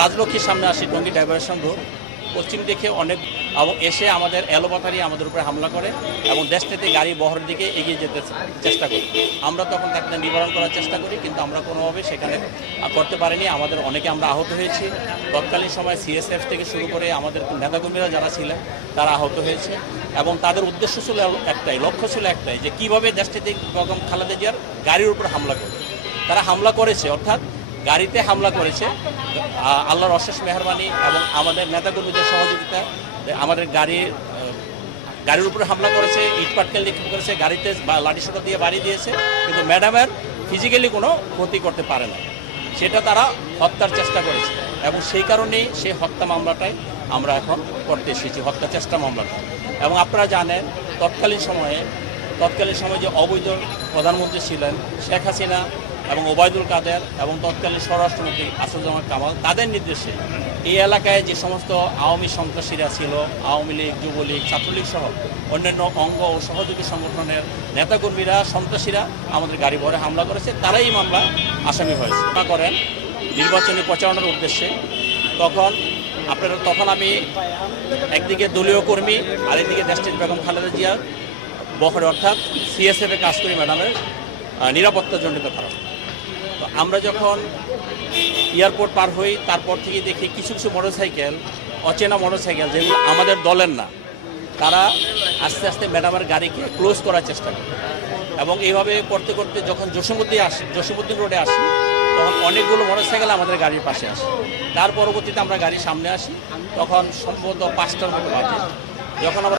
রাজলক্ষ্মীর সামনে আসি, Tongi diversion road পশ্চিম দিকে অনেক এসে আমাদের এলোপাতারি আমাদের উপরে হামলা করে এবং দেশটিতে গাড়ি বহরের দিকে এগিয়ে যেতে চেষ্টা করি। আমরা তখন তাকে নিবারণ করার চেষ্টা করি, কিন্তু আমরা কোনোভাবে সেখানে করতে পারিনি। আমাদের অনেকে আমরা আহত হয়েছি। তৎকালীন সময় সিএসএফ থেকে শুরু করে আমাদের নেতাকর্মীরা যারা ছিলেন, তারা আহত হয়েছে এবং তাদের উদ্দেশ্য ছিল একটাই, লক্ষ্য ছিল একটাই যে কীভাবে দেশটিতে বেগম খালেদা জিয়ার গাড়ির উপর হামলা করবে। তারা হামলা করেছে, অর্থাৎ গাড়িতে হামলা করেছে। আল্লাহর অশেষ মেহরবানি এবং আমাদের নেতাকর্মীদের সহযোগিতা আমাদের গাড়ির গাড়ির উপরে হামলা করেছে, ইট পাটকেল নিক্ষেপ করেছে, গাড়িতে লাঠিসোটা দিয়ে বাড়ি দিয়েছে, কিন্তু ম্যাডামের ফিজিক্যালি কোনো ক্ষতি করতে পারে না। সেটা তারা হত্যার চেষ্টা করেছে এবং সেই কারণেই সেই হত্যা মামলাটাই আমরা এখন করতে এসেছি, হত্যা চেষ্টা মামলাটা। এবং আপনারা জানেন, তৎকালীন সময়ে তৎকালীন সময়ে যে অবৈধ প্রধানমন্ত্রী ছিলেন, শেখ হাসিনা এবং ওবায়দুল কাদের এবং তৎকালীন স্বরাষ্ট্রমন্ত্রী আসাদুজ্জামান কামাল তাদের নির্দেশে এই এলাকায় যে সমস্ত আওয়ামী সন্ত্রাসীরা ছিল, আওয়ামী লীগ, যুবলীগ, ছাত্রলীগ সহ অন্যান্য অঙ্গ ও সহযোগী সংগঠনের নেতাকর্মীরা, সন্ত্রাসীরা আমাদের গাড়ি ভরে হামলা করেছে, তারাই মামলা আসামি হয়েছে। করেন, নির্বাচনী প্রচারণার উদ্দেশ্যে। তখন আপনারা, তখন আমি একদিকে দলীয় কর্মী আর একদিকে দেশটির বেগম খালেদা জিয়ার বহরে অর্থাৎ সিএসএফে কাজ করি ম্যাডামের নিরাপত্তাজনিত কারণ আমরা যখন এয়ারপোর্ট পার হই, তারপর থেকে দেখি কিছু কিছু মোটরসাইকেল, অচেনা মোটরসাইকেল যেগুলো আমাদের দলের না, তারা আস্তে আস্তে ম্যাডামের গাড়িকে ক্লোজ করার চেষ্টা করে। এবং এইভাবে করতে করতে যখন জসীমুদ্দিন আসি জসীমুদ্দিন রোডে আসি, তখন অনেকগুলো মোটরসাইকেল আমাদের গাড়ির পাশে আসে। তার পরবর্তীতে আমরা গাড়ির সামনে আসি, তখন সম্ভবত পাঁচটার মতো বাজে। যখন আমরা